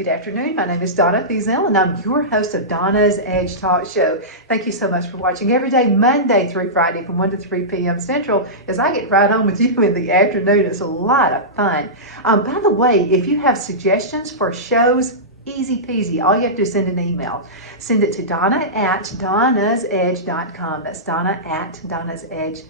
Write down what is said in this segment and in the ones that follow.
Good afternoon. My name is Donna Thiesel, and I'm your host of Donna's Edge Talk Show. Thank you so much for watching every day, Monday through Friday from 1 to 3 p.m. Central, as I get right on with you in the afternoon. It's a lot of fun. By the way, if you have suggestions for shows, easy peasy. All you have to do is send an email. Send it to donna@donnasedge.com. That's donna@donnasedge.com.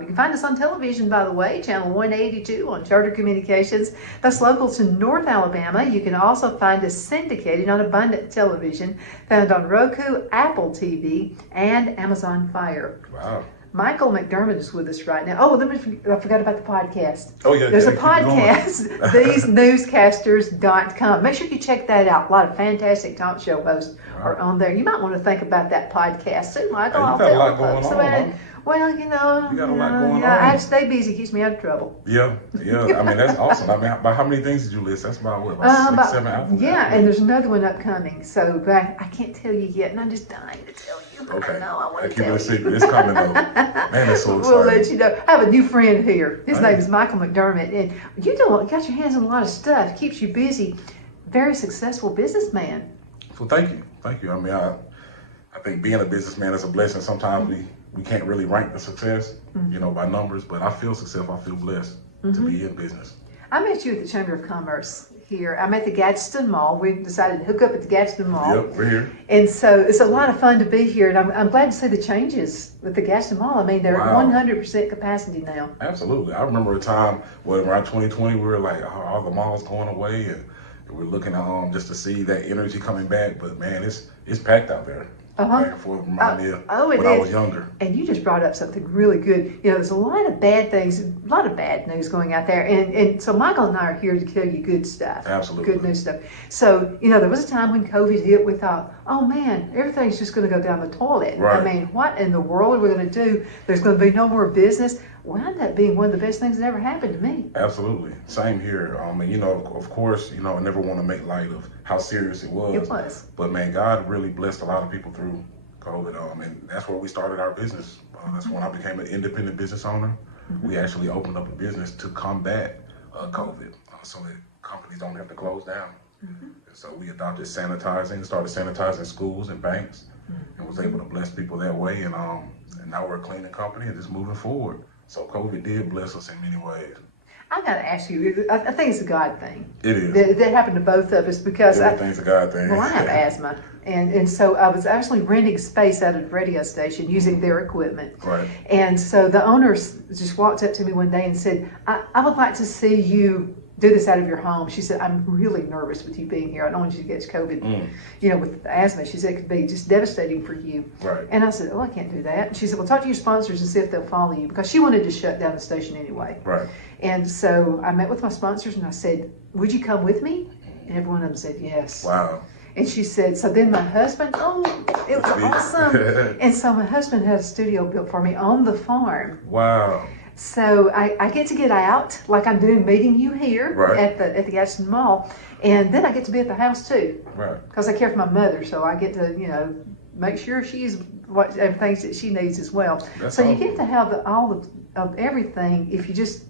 You can find us on television, by the way, channel 182 on Charter Communications. That's local to North Alabama. You can also find us syndicated on Abundant Television, found on Roku, Apple TV, and Amazon Fire. Wow. Michael McDermott is with us right now. Oh, I forgot about the podcast. Oh, yeah. There's a podcast, thesenewscasters.com. Make sure you check that out. A lot of fantastic talk show hosts are on there. You might want to think about that podcast too, Michael. Hey, you got a lot going on. Well, you got a lot going on. I have to stay busy. Keeps me out of trouble. Yeah. I mean, that's awesome. I mean, by how many things did you list? That's about what, six, 7 albums? Yeah, and there's another one upcoming. So, but I can't tell you yet, and I'm just dying to tell you. Okay. I want to keep tell it a secret. It's coming though. Man, it's so exciting. We'll let you know. I have a new friend here. His name is Michael McDermott, and you got your hands on a lot of stuff. Keeps you busy. Very successful businessman. Well, thank you. I mean, I think being a businessman is a blessing. Sometimes we can't really rank the success, by numbers, but I feel successful. I feel blessed to be in business. I met you at the Chamber of Commerce here. I'm at the Gadsden Mall. We decided to hook up at the Gadsden Mall. Yep, we're here. And so it's a lot of fun to be here, and I'm glad to see the changes with the Gadsden Mall. I mean, they're at 100% capacity now. Absolutely. I remember a time around 2020, we were like, all the malls going away, and we're looking just to see that energy coming back. But man, it's packed out there. Back and forth, remind me of when I was younger. And you just brought up something really good. There's a lot of bad things, a lot of bad news going out there. And so Michael and I are here to tell you good stuff. Absolutely. Good news stuff. So, there was a time when COVID hit, we thought, oh man, everything's just going to go down the toilet. Right. I mean, what in the world are we going to do? There's going to be no more business. Wound up being one of the best things that ever happened to me. Absolutely. Same here. And of course, I never want to make light of how serious it was. It was. But man, God really blessed a lot of people through COVID. And that's where we started our business. That's when I became an independent business owner. We actually opened up a business to combat COVID so that companies don't have to close down. And so we adopted started sanitizing schools and banks, and was able to bless people that way. And now we're a cleaning company and just moving forward. So COVID did bless us in many ways. I got to ask you, I think it's a God thing. It is. That happened to both of us because everything's a God thing. Well, I have asthma, and so I was actually renting space out of the radio station using their equipment. Right. And so the owner just walked up to me one day and said, I would like to see you do this out of your home. She said, I'm really nervous with you being here. I don't want you to get COVID. With asthma, she said it could be just devastating for you. Right. And I said, I can't do that. And she said, well, talk to your sponsors and see if they'll follow you, because she wanted to shut down the station anyway. Right. And so I met with my sponsors and I said, would you come with me? And every one of them said yes. Wow. And she said, so then my husband, it was awesome. And so my husband had a studio built for me on the farm. Wow. So I get to get out, like I'm doing, meeting you here at the Gadsden Mall, and then I get to be at the house too, right? Because I care for my mother, so I get to make sure she's everything that she needs as well. That's so you get to have all of everything if you just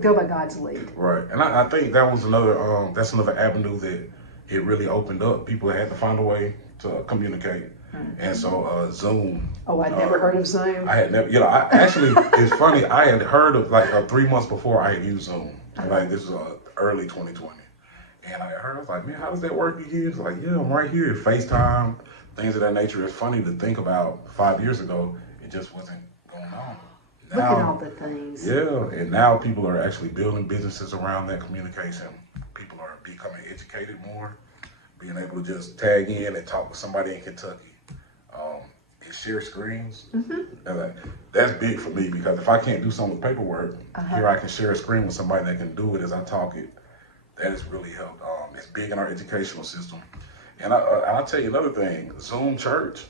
go by God's lead. Right, and I think that was another another avenue that it really opened up. People had to find a way to communicate. And so Zoom. Oh, I'd never heard of Zoom. I had never, I actually, it's funny, I had heard of 3 months before I had used Zoom. And this was early 2020. And I heard, I was like, man, how does that work again? It's like, yeah, I'm right here. FaceTime, things of that nature. It's funny to think about 5 years ago, it just wasn't going on. Now, look at all the things. Yeah, and now people are actually building businesses around that communication. People are becoming educated more, being able to just tag in and talk with somebody in Kentucky. And share screens. And that's big for me, because if I can't do something with paperwork, here I can share a screen with somebody that can do it as I talk it. That has really helped. It's big in our educational system. And I'll tell you another thing, Zoom Church.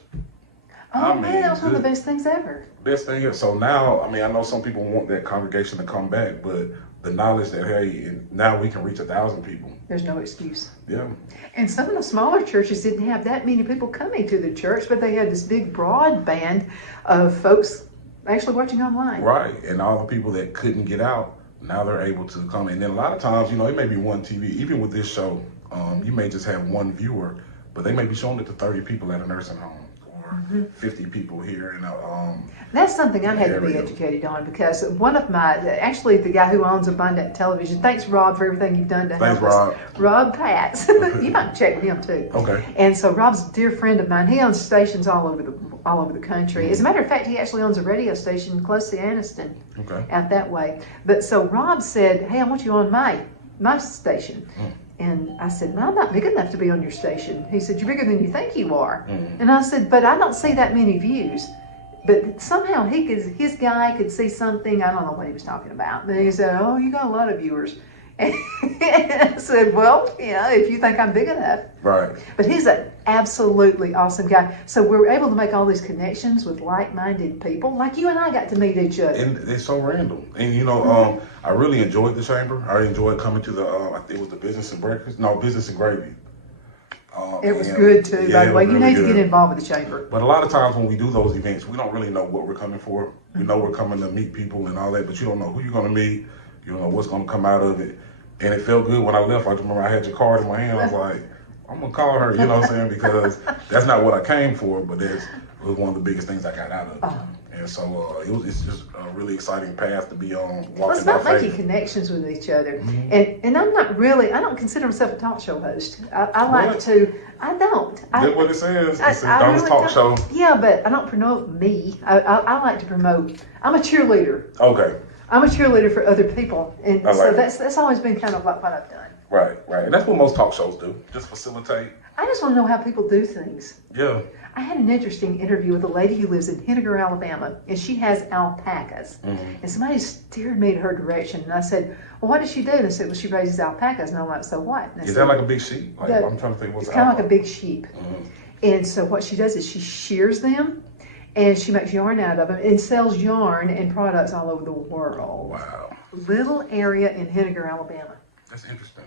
Oh man, that was one of the best things ever. Best thing ever. So now, I know some people want that congregation to come back, but the knowledge that, hey, now we can reach 1,000 people. There's no excuse. Yeah. And some of the smaller churches didn't have that many people coming to the church, but they had this big broad band of folks actually watching online. Right. And all the people that couldn't get out, now they're able to come. And then a lot of times, it may be one TV, even with this show, You may just have one viewer, but they may be showing it to 30 people at a nursing home or 50 people here in a That's something I had to be area. educated on, because one of my, actually the guy who owns Abundant Television, thanks Rob for everything you've done to Thanks, help Rob. us. Rob Patz. You might check with him too. Okay. And so Rob's a dear friend of mine. He owns stations all over the country. As a matter of fact, he actually owns a radio station close to Anniston, Okay. out that way. But so Rob said, hey, I want you on my station. And I said, no, I'm not big enough to be on your station. He said, you're bigger than you think you are. And I said, but I don't see that many views. But somehow his guy could see something. I don't know what he was talking about. But he said, oh, you got a lot of viewers. And I said, well, yeah, if you think I'm big enough. Right. But he's an absolutely awesome guy. So we're able to make all these connections with like-minded people. Like you and I got to meet each other. And it's so random. And you know, I really enjoyed the chamber. I enjoyed coming to the, I think it was the business and breakfast. No, business and gravy. It was good too, by the way. You need to get involved with the chamber. But a lot of times when we do those events, we don't really know what we're coming for. We know we're coming to meet people and all that, but you don't know who you're going to meet. You don't know what's going to come out of it. And it felt good when I left. I just remember I had your card in my hand. I was like, I'm going to call her, you know what I'm saying? Because that's not what I came for, but it was one of the biggest things I got out of it. And so it's just a really exciting path to be on. Well, it's about making connections with each other. And I'm not really, I don't consider myself a talk show host. I like to, I don't. That's what it says. It says I Donna's really talk show. Yeah, but I don't promote me. I like to promote, I'm a cheerleader. Okay. I'm a cheerleader for other people. And I like so it. that's always been kind of like what I've done. Right. And that's what most talk shows do. Just facilitate. I just want to know how people do things. Yeah. I had an interesting interview with a lady who lives in Henniger, Alabama, and she has alpacas. And somebody steered me in her direction, and I said, well, what does she do? And they said, well, she raises alpacas. And I'm like, so what? And I Is said, that like a big sheep? Like, I'm trying to think what's it's kind of like a big sheep. And so what she does is she shears them, and she makes yarn out of them and sells yarn and products all over the world. Wow. Little area in Henniger, Alabama. That's interesting.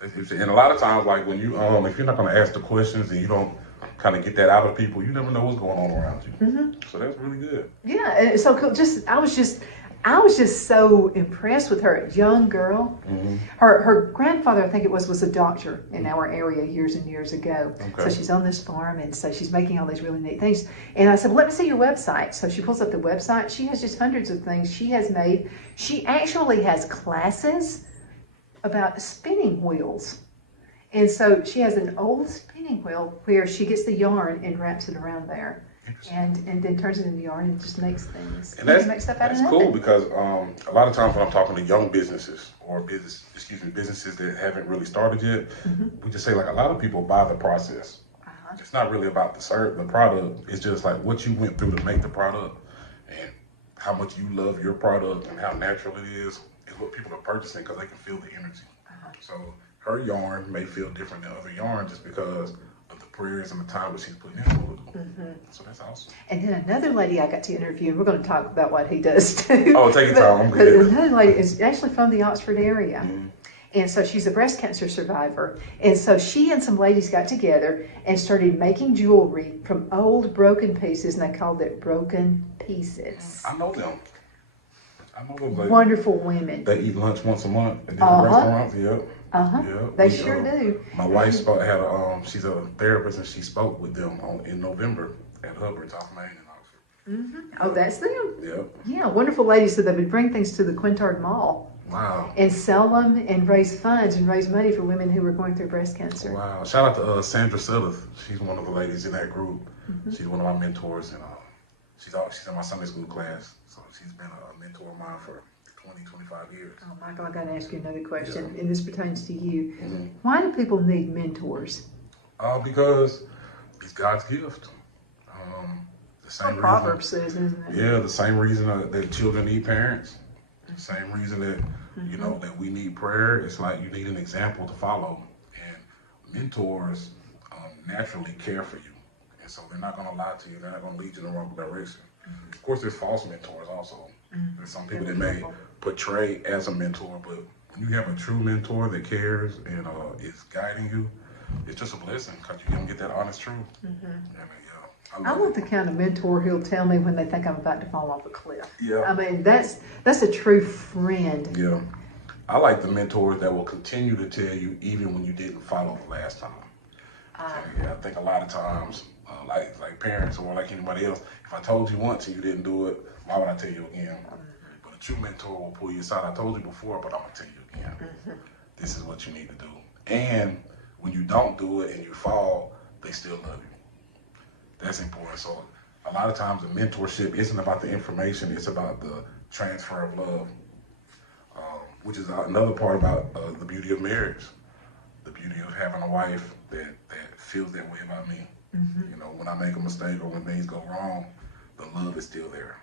And a lot of times, like when you, if you're not going to ask the questions and you don't kind of get that out of people, you never know what's going on around you. So that's really good. Yeah, and so cool. I was just so impressed with her, young girl. Her grandfather, I think it was a doctor in our area years and years ago. Okay. So she's on this farm, and so she's making all these really neat things. And I said, well, let me see your website. So she pulls up the website. She has just hundreds of things she has made. She actually has classes about spinning wheels. And so she has an old spinning wheel where she gets the yarn and wraps it around there. And then turns it into yarn and just makes things. And that's stuff out of cool nothing. because a lot of times when I'm talking to young businesses or businesses that haven't really started yet, we just say like a lot of people buy the process. It's not really about the product. It's just like what you went through to make the product and how much you love your product and how natural it is what people are purchasing because they can feel the energy. So her yarn may feel different than other yarn just because of the prayers and the time that she's putting into it. So that's awesome. And then another lady I got to interview, and we're going to talk about what he does too. Oh, take your time. I'm But good. another lady is actually from the Oxford area. And so she's a breast cancer survivor. And so she and some ladies got together and started making jewelry from old broken pieces, and they called it Broken Pieces. I know them. Ladies. Wonderful women. They eat lunch once a month at different restaurants. Yep. Yeah, they sure do. My wife she's a therapist, and she spoke with them in November at Hubbard's off Main in Oxford. Oh, that's them. Yep. Yeah, wonderful ladies. So they would bring things to the Quintard Mall. Wow. And sell them and raise funds and raise money for women who were going through breast cancer. Wow. Shout out to Sandra Sulleth. She's one of the ladies in that group. She's one of my mentors, and she's in my Sunday school class. So she's been a mentor of mine for 20, 25 years. Oh, Michael, I got to ask you another question, and this pertains to you. Why do people need mentors? Because it's God's gift. The same reason. Proverbs says, isn't it? Yeah, the same reason that children need parents. The same reason that that we need prayer. It's like you need an example to follow, and mentors naturally care for you, and so they're not going to lie to you. They're not going to lead you in the wrong direction. Of course, there's false mentors also. There's some people that may portray as a mentor, but when you have a true mentor that cares and is guiding you, it's just a blessing because you don't get that honest truth. I want the kind of mentor who'll tell me when they think I'm about to fall off a cliff. Yeah. I mean, that's a true friend. Yeah. I like the mentors that will continue to tell you even when you didn't follow the last time. Yeah, I think a lot of times, like parents or like anybody else, if I told you once and you didn't do it, why would I tell you again? But a true mentor will pull you aside. I told you before, but I'm gonna tell you again. This is what you need to do. And when you don't do it and you fall, they still love you. That's important. So a lot of times the mentorship isn't about the information, it's about the transfer of love, which is another part about the beauty of marriage, the beauty of having a wife that feels that way about me. You know, when I make a mistake or when things go wrong, the love is still there.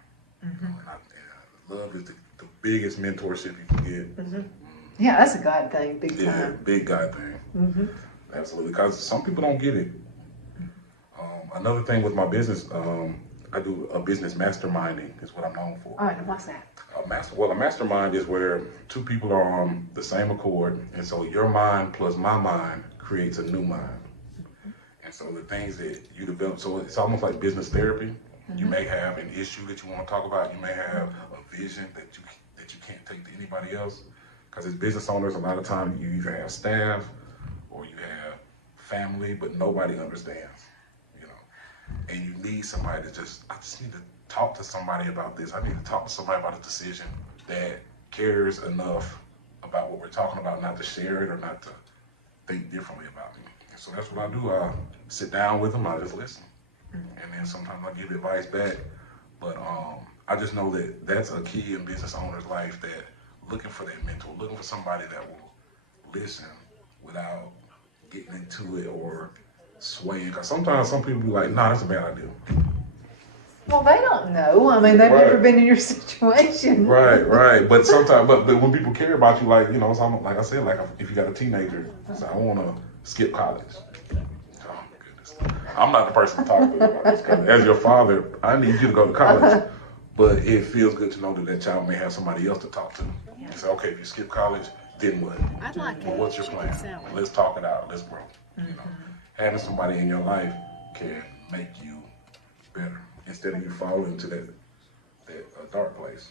You know, and love is the biggest mentorship you can get. Yeah, that's a God thing, big time. Yeah, big God thing. Absolutely, because some people don't get it. Another thing with my business, I do a business masterminding is what I'm known for. All right, and what's that? A mastermind is where two people are on the same accord, and so your mind plus my mind creates a new mind. And so the things that you develop, so it's almost like business therapy. You may have an issue that you want to talk about. You may have a vision that you can't take to anybody else. Because as business owners, a lot of times you either have staff or you have family, but nobody understands. You know, and you need somebody to I just need to talk to somebody about this. I need to talk to somebody about a decision that cares enough about what we're talking about, not to share it or not to think differently about me. And so that's what I do. I sit down with them, I just listen. And then sometimes I give advice back. But I just know that that's a key in business owners' life, that looking for that mentor, looking for somebody that will listen without getting into it or swaying. Because sometimes some people be like, nah, that's a bad idea. Well, they don't know. I mean, they've never been in your situation. Right. But sometimes, but when people care about you, like, you know, so like I said, like if you got a teenager, say, I want to skip college. Oh, my goodness. I'm not the person to talk to about this. As your father, I need you to go to college. But it feels good to know that that child may have somebody else to talk to. You say, okay, if you skip college, then what? I'd like Well, what's your plan? Let's talk it out. Let's grow. You know, having somebody in your life can make you better instead of you falling into that dark place.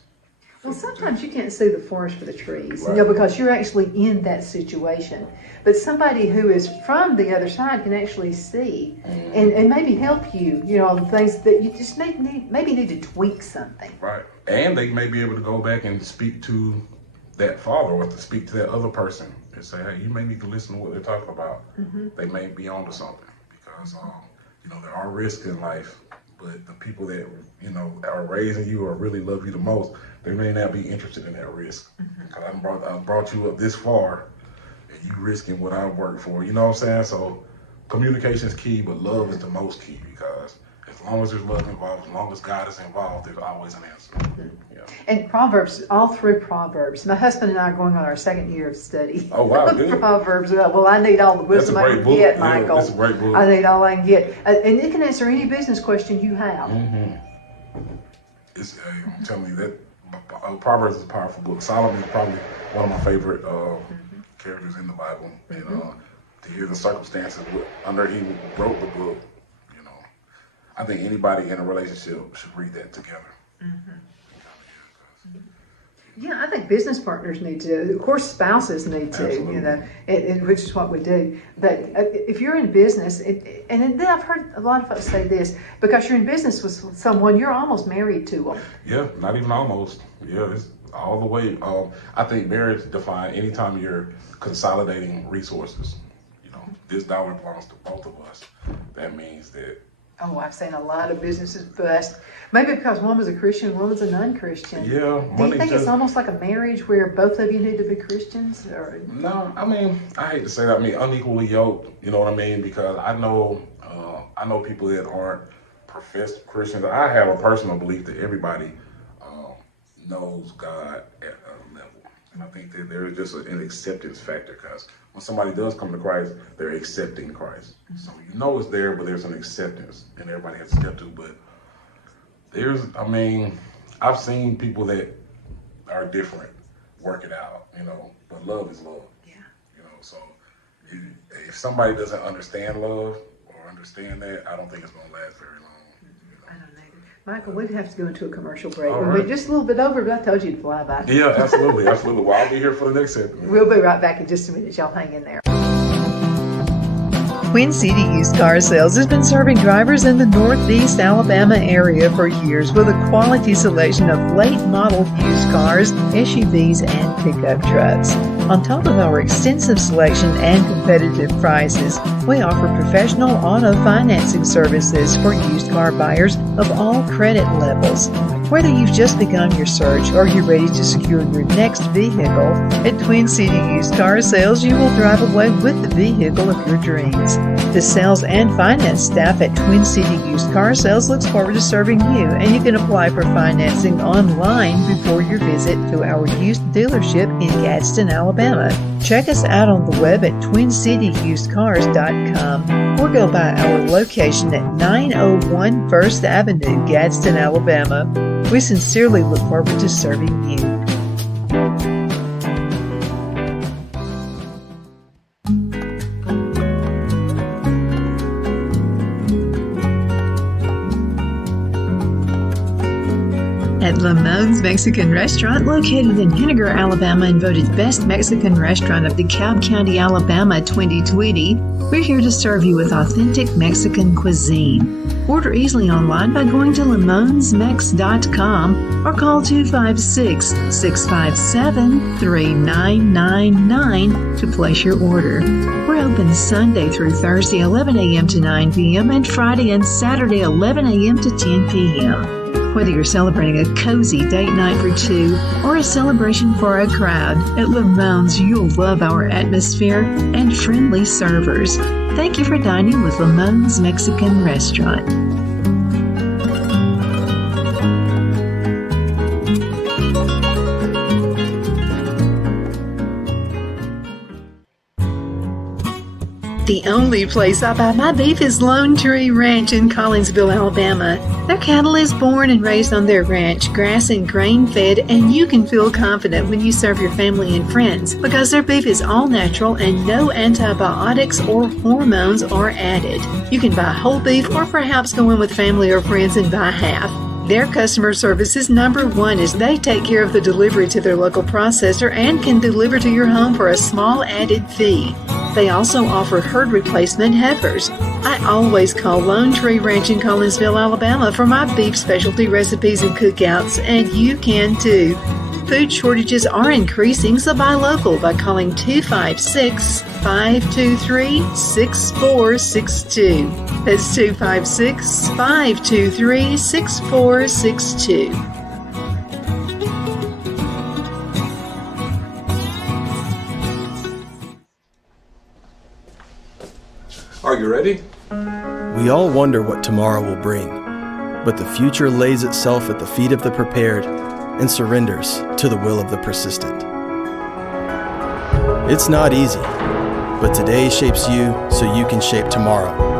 Well, sometimes you can't see the forest for the trees, Right. you know, because you're actually in that situation. But somebody who is from the other side can actually see and maybe help you, you know, the things that you just maybe need to tweak something. Right. And they may be able to go back and speak to that father or to speak to that other person and say, hey, you may need to listen to what they're talking about. They may be onto something because, you know, there are risks in life, but the people that, you know, are raising you or really love you the most, they may not be interested in that risk. Because I brought you up this far and you risking what I worked for, you know what I'm saying? So communication is key, but love is the most key because as long as there's love involved, as long as God is involved, there's always an answer. Yeah. And Proverbs, all through Proverbs. My husband and I are going on our second year of study. Oh, wow, good. Proverbs. Well, I need all the wisdom I can get, Michael. That's a great book. I need all I can get. And it can answer any business question you have. I'm telling you that Proverbs is a powerful book. Solomon is probably one of my favorite characters in the Bible. And to hear the circumstances under he wrote the book, you know, I think anybody in a relationship should read that together. Yeah, I think business partners need to. Of course, spouses need to. Absolutely. You know, which is what we do. But if you're in business, and then I've heard a lot of folks say this, because you're in business with someone, you're almost married to them. Yeah, not even almost. Yeah, it's all the way. I think marriage defined anytime you're consolidating resources. You know, this dollar belongs to both of us. That means that. Oh, I've seen a lot of businesses bust. Maybe because one was a Christian, one was a non-Christian. Yeah. Do you think it's almost like a marriage where both of you need to be Christians? Or? No, I mean, I hate to say that. I mean, unequally yoked. You know what I mean? Because I know people that aren't professed Christians. I have a personal belief that everybody knows God at a level. And I think that there is just an acceptance factor because when somebody does come to Christ, they're accepting Christ. So you know it's there, but there's an acceptance and everybody has to step to. But I've seen people that are different work it out, you know, but love is love. Yeah. You know, so if somebody doesn't understand love or understand that, I don't think it's going to last very long. You know? I don't know. Michael, we'd have to go into a commercial break. All We're right. just a little bit over, but I told you to fly by. Yeah, absolutely, absolutely. Well, I'll be here for the next segment. We'll be right back in just a minute. Y'all hang in there. Twin City Used Car Sales has been serving drivers in the Northeast Alabama area for years with a quality selection of late model used cars, SUVs, and pickup trucks. On top of our extensive selection and competitive prices, we offer professional auto financing services for used car buyers of all credit levels. Whether you've just begun your search or you're ready to secure your next vehicle, at Twin City Used Car Sales, you will drive away with the vehicle of your dreams. The sales and finance staff at Twin City Used Car Sales looks forward to serving you, and you can apply for financing online before your visit to our used dealership in Gadsden, Alabama. Check us out on the web at twincityusedcars.com or go by our location at 901 First Avenue, Gadsden, Alabama. We sincerely look forward to serving you. At Lamone's Mexican Restaurant, located in Henniger, Alabama, and voted Best Mexican Restaurant of DeKalb County, Alabama 2020, we're here to serve you with authentic Mexican cuisine. Order easily online by going to lamonsmex.com or call 256-657-3999 to place your order. We're open Sunday through Thursday, 11 a.m. to 9 p.m. and Friday and Saturday, 11 a.m. to 10 p.m. Whether you're celebrating a cozy date night for two or a celebration for a crowd, at Lamone's you'll love our atmosphere and friendly servers. Thank you for dining with Lamone's Mexican Restaurant. The only place I buy my beef is Lone Tree Ranch in Collinsville, Alabama. Their cattle is born and raised on their ranch, grass and grain fed, and you can feel confident when you serve your family and friends because their beef is all natural and no antibiotics or hormones are added. You can buy whole beef or perhaps go in with family or friends and buy half. Their customer service is number one as they take care of the delivery to their local processor and can deliver to your home for a small added fee. They also offer herd replacement heifers. I always call Lone Tree Ranch in Collinsville, Alabama for my beef specialty recipes and cookouts, and you can too. Food shortages are increasing, so buy local by calling 256-523-6462. That's 256-523-6462. Are you ready? We all wonder what tomorrow will bring, but the future lays itself at the feet of the prepared and surrenders to the will of the persistent. It's not easy, but today shapes you so you can shape tomorrow.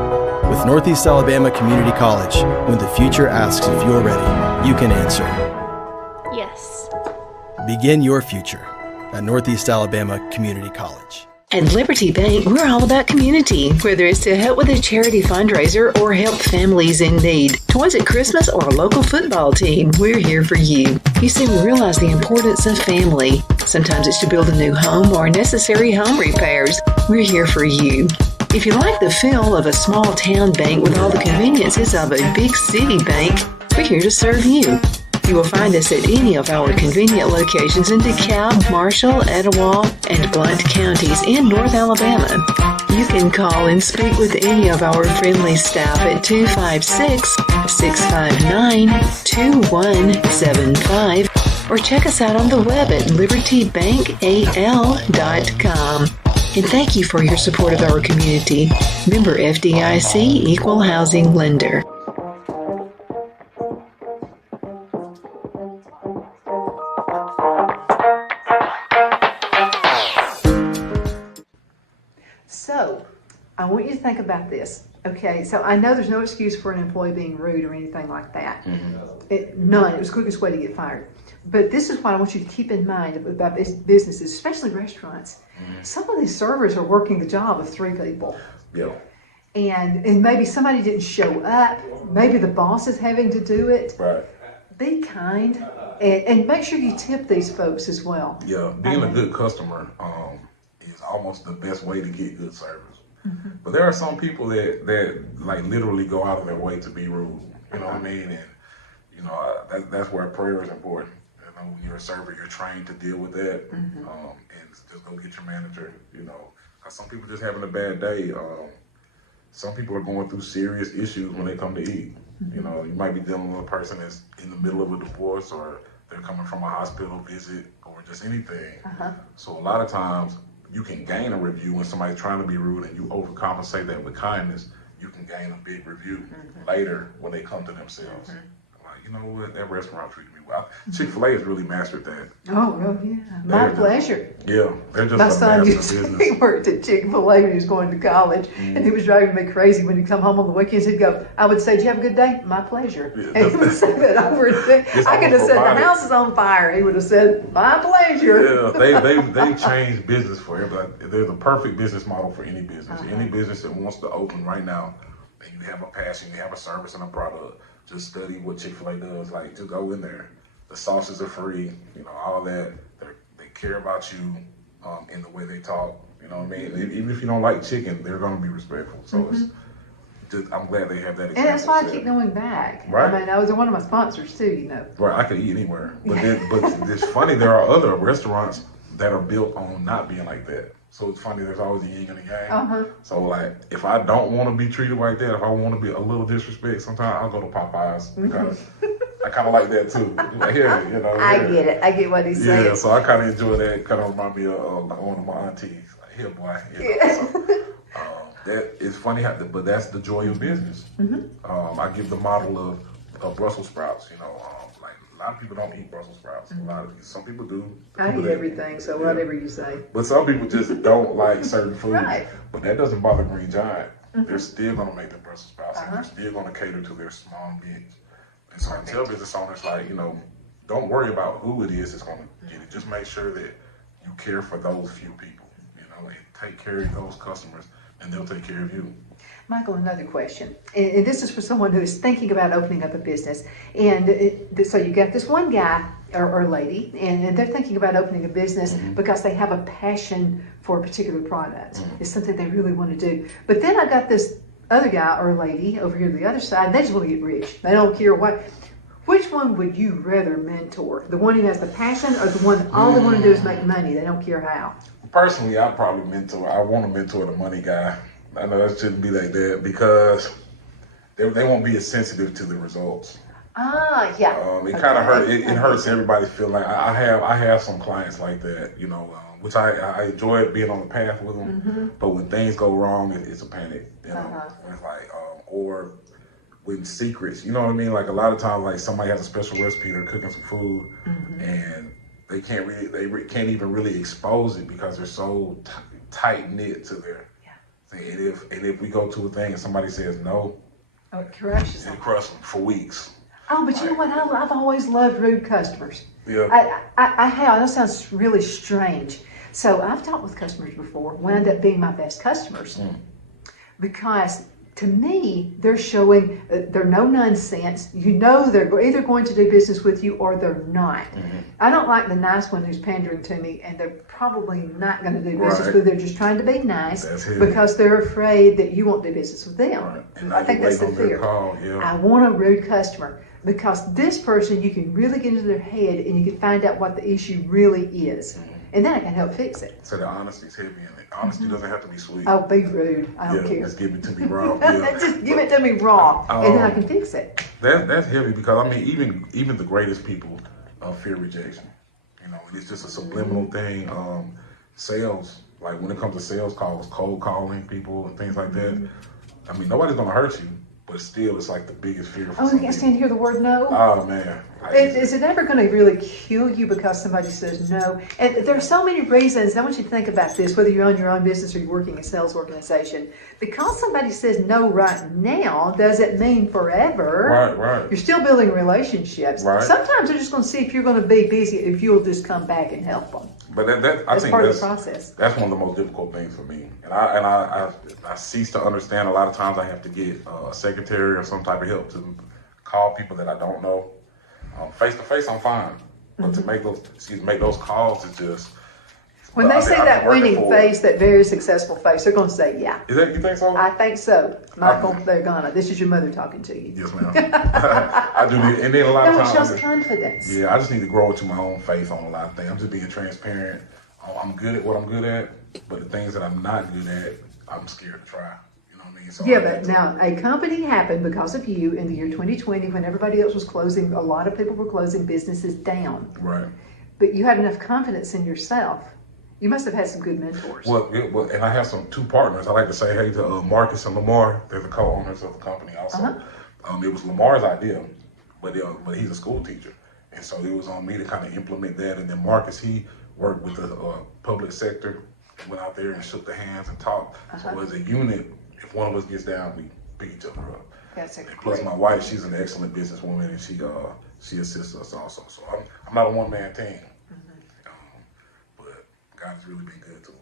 With Northeast Alabama Community College, when the future asks if you're ready, you can answer. Yes. Begin your future at Northeast Alabama Community College. At Liberty Bank, we're all about community, whether it's to help with a charity fundraiser or help families in need. Toys at Christmas or a local football team, we're here for you. You see, we realize the importance of family. Sometimes it's to build a new home or necessary home repairs. We're here for you. If you like the feel of a small town bank with all the conveniences of a big city bank, we're here to serve you. You will find us at any of our convenient locations in DeKalb, Marshall, Etowah, and Blount counties in North Alabama. You can call and speak with any of our friendly staff at 256-659-2175 or check us out on the web at libertybankal.com. And thank you for your support of our community. Member FDIC Equal Housing Lender. So, I want you to think about this. Okay, so I know there's no excuse for an employee being rude or anything like that. None. It was the quickest way to get fired. But this is what I want you to keep in mind about businesses, especially restaurants. Some of these servers are working the job of three people. Yeah. and maybe somebody didn't show up, maybe the boss is having to do it. Right. Be kind and make sure you tip these folks as well. Yeah, being a good customer is almost the best way to get good service. Mm-hmm. But there are some people that like literally go out of their way to be rude. You know what I mean? And you know that's where prayer is important. You know, when you're a server, you're trained to deal with that. Mm-hmm. And just go get your manager. You know, 'cause some people just having a bad day. Some people are going through serious issues when they come to eat. Mm-hmm. You know, you might be dealing with a person that's in the middle of a divorce, or they're coming from a hospital visit, or just anything. Uh-huh. So a lot of times you can gain a review when somebody's trying to be rude, and you overcompensate that with kindness. You can gain a big review later when they come to themselves. Like, you know what, that restaurant treated me well. Chick-fil-A has really mastered that. Oh yeah, my pleasure. Yeah, they're just my a son business. He worked at Chick-fil-A when he was going to college, and he was driving me crazy when he'd come home on the weekends. He'd go, I would say, "Did you have a good day?" "My pleasure." Yeah, and he would say that over and over. I could have said, "The house is on fire." He would have said, "My pleasure." Yeah, they changed business for everybody. They're the perfect business model for any business. Any business that wants to open right now, and you have a passion, you have a service and a product. Just study what Chick-fil-A does. Like, just go in there. The sauces are free. You know, all that. They care about you in the way they talk. You know what I mean? Even if you don't like chicken, they're going to be respectful. So it's just, I'm glad they have that example. And that's why I keep going back. Right. I mean, I was one of my sponsors too, you know. Right, I could eat anywhere. But it's funny, there are other restaurants that are built on not being like that. So it's funny, there's always a yin and a yang. So like, if I don't want to be treated like that, if I want to be a little disrespect, sometimes I'll go to Popeyes because I kind of like that too. Like, here, you know. I get it. I get what he's saying. Yeah, so I kind of enjoy that. Kind of remind me of one of my aunties. Like, here, boy. You know, so, that is funny, but that's the joy of business. I give the model of Brussels sprouts. You know, like a lot of people don't eat Brussels sprouts. Some people do. I eat everything, so whatever you say. But some people just don't like certain foods. Right. But that doesn't bother Green Giant. They're still going to make the Brussels sprouts, and they're still going to cater to their small needs. And so I tell business owners, like, you know, don't worry about who it is that's going to get it. Just make sure that you care for those few people, you know, and take care of those customers, and they'll take care of you. Michael, another question, and this is for someone who is thinking about opening up a business. And so you got this one guy or lady, and they're thinking about opening a business because they have a passion for a particular product. It's something they really want to do. But then I got this other guy or lady over here to the other side, and they just want to get rich. They don't care what. Which one would you rather mentor? The one who has the passion, or the one that all they want to do is make money? They don't care how. Personally, I want to mentor the money guy. I know that shouldn't be like that because they won't be as sensitive to the results. Yeah. It kind of hurt. It hurts everybody's feeling. Like I have some clients like that, you know, which I enjoy being on the path with them. But when things go wrong, it's a panic. You know, it's like or when secrets. You know what I mean? Like a lot of times, like somebody has a special recipe, they're cooking some food, and they can't even really expose it because they're so tight knit to their. And if we go to a thing and somebody says no, it crushes them. It crushes them for weeks. Oh, but you know what? I've always loved rude customers. Yeah. I have. That sounds really strange. So I've talked with customers before, wound up being my best customers because to me, they're showing they're no nonsense. You know they're either going to do business with you or they're not. I don't like the nice one who's pandering to me and they're probably not going to do business with you. They're just trying to be nice because they're afraid that you won't do business with them. I think that's the fear. I want a rude customer because this person, you can really get into their head and you can find out what the issue really is. And then I can help fix it. So the honesty's heavy in it. Honesty doesn't have to be sweet. Oh, be rude. I don't care. Just give it to me raw. Just give it to me raw, and then I can fix it. That's heavy because I mean, even the greatest people fear rejection. You know, it's just a subliminal thing. Sales, like when it comes to sales calls, cold calling people and things like that. I mean, nobody's gonna hurt you, but still, it's like the biggest fear. Oh, you can't stand to hear the word no? Oh man. Is it ever going to really kill you because somebody says no? And there are so many reasons. I want you to think about this, whether you're on your own business or you're working in a sales organization. Because somebody says no right now doesn't mean forever. Right. You're still building relationships. Right. Sometimes they're just going to see if you're going to be busy, if you'll just come back and help them. But I That's think part of the process. That's one of the most difficult things for me. And I cease to understand a lot of times I have to get a secretary or some type of help to call people that I don't know. Face to face, I'm fine. But to make those calls is just. When they say that winning face, that very successful face, they're going to say, yeah. Is that, you think so? I think so. Michael, they're gonna. This is your mother talking to you. Yes, ma'am. I do need, and then a lot of No, it times. shows confidence. Yeah, I just need to grow into my own faith on a lot of things. I'm just being transparent. I'm good at what I'm good at, but the things that I'm not good at, I'm scared to try. You know what I mean? So Yeah, but now a company happened because of you in the year 2020 when everybody else was closing. A lot of people were closing businesses down. Right. But you had enough confidence in yourself. You must have had some good mentors. Well, and I have two partners. I like to say hey to Marcus and Lamar. They're the co-owners of the company also. It was Lamar's idea, but he's a school teacher. And so it was on me to kind of implement that. And then Marcus, he worked with the public sector, went out there and shook the hands and talked. So as a unit, if one of us gets down, we pick each other up. That's and plus my wife, she's an excellent businesswoman, and she assists us also. So I'm not a one-man team. God's really been good to us.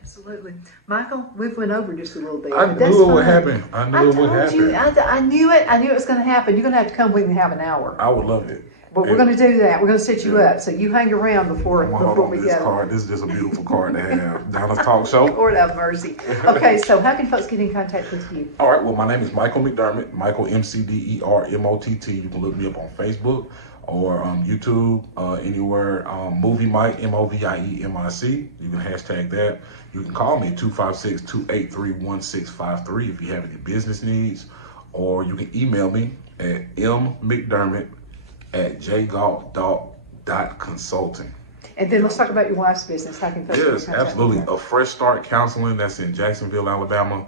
Absolutely. Michael, we've went over just a little bit. I knew it would happen. I knew it would happen. I knew it. I knew it was going to happen. You're going to have to come when we have an hour. I would love it. But we're going to do that. We're going to set you up. So you hang around before we this go. card. This is just a beautiful card to have. Donna's Talk Show. Lord have mercy. Okay, so how can folks get in contact with you? All right. Well, my name is Michael McDermott. Michael McDermott. You can look me up on Facebook or YouTube, anywhere. Movie Mike, MOVIEMIC. You can hashtag that. You can call me 256-283-1653 if you have any business needs, or you can email me at mcdermott@jgalt.consulting. And then let's talk about your wife's business. How can folks get in Yes, contact absolutely. with her? A Fresh Start Counseling, that's in Jacksonville, Alabama,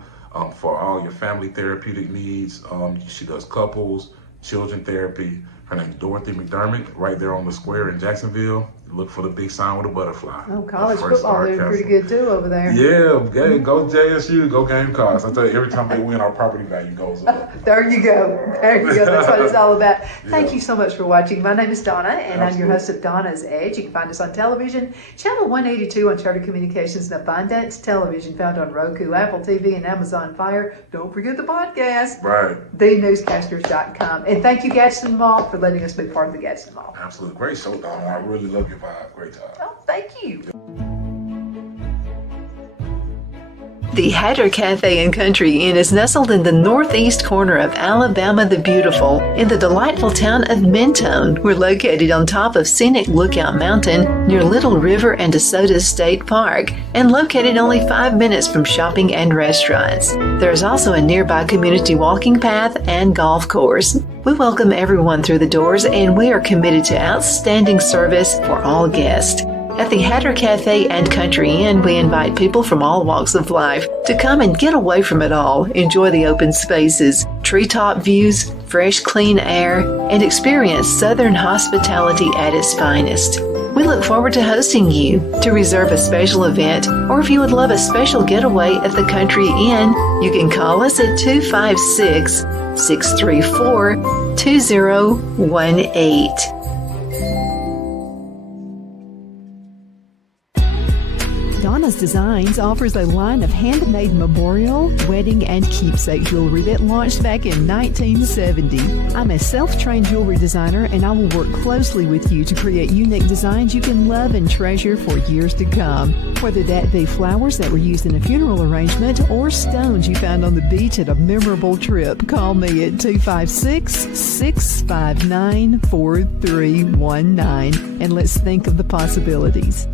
for all your family therapeutic needs. She does couples, children therapy. Her name's Dorothy McDermott, right there on the square in Jacksonville. Look for the big sign with a butterfly. Oh, college football doing pretty good too over there. Yeah, go JSU, go Gamecocks. I tell you, every time they win, our property value goes up. There you go. There you go. That's what it's all about. Thank you so much for watching. My name is Donna, and I'm your host of Donna's Edge. You can find us on television, channel 182 on Charter Communications and Abundance Television, found on Roku, Apple TV, and Amazon Fire. Don't forget the podcast. Right. TheNewscasters.com. And thank you, Gadsden Mall, for letting us be part of the Gadsden Mall. Absolutely. Great show, Donna. I really love your vibe. Great job. Oh, thank you. The Hatter Cafe and Country Inn is nestled in the northeast corner of Alabama the Beautiful in the delightful town of Mentone. We're located on top of scenic Lookout Mountain near Little River and DeSoto State Park and located only 5 minutes from shopping and restaurants. There is also a nearby community walking path and golf course. We welcome everyone through the doors and we are committed to outstanding service for all guests. At the Hatter Cafe and Country Inn, we invite people from all walks of life to come and get away from it all, enjoy the open spaces, treetop views, fresh, clean air, and experience Southern hospitality at its finest. We look forward to hosting you. To reserve a special event, or if you would love a special getaway at the Country Inn, you can call us at 256-634-2018. Donna's Designs offers a line of handmade memorial, wedding, and keepsake jewelry that launched back in 1970. I'm a self-trained jewelry designer, and I will work closely with you to create unique designs you can love and treasure for years to come. Whether that be flowers that were used in a funeral arrangement or stones you found on the beach at a memorable trip, call me at 256-659-4319, and let's think of the possibilities.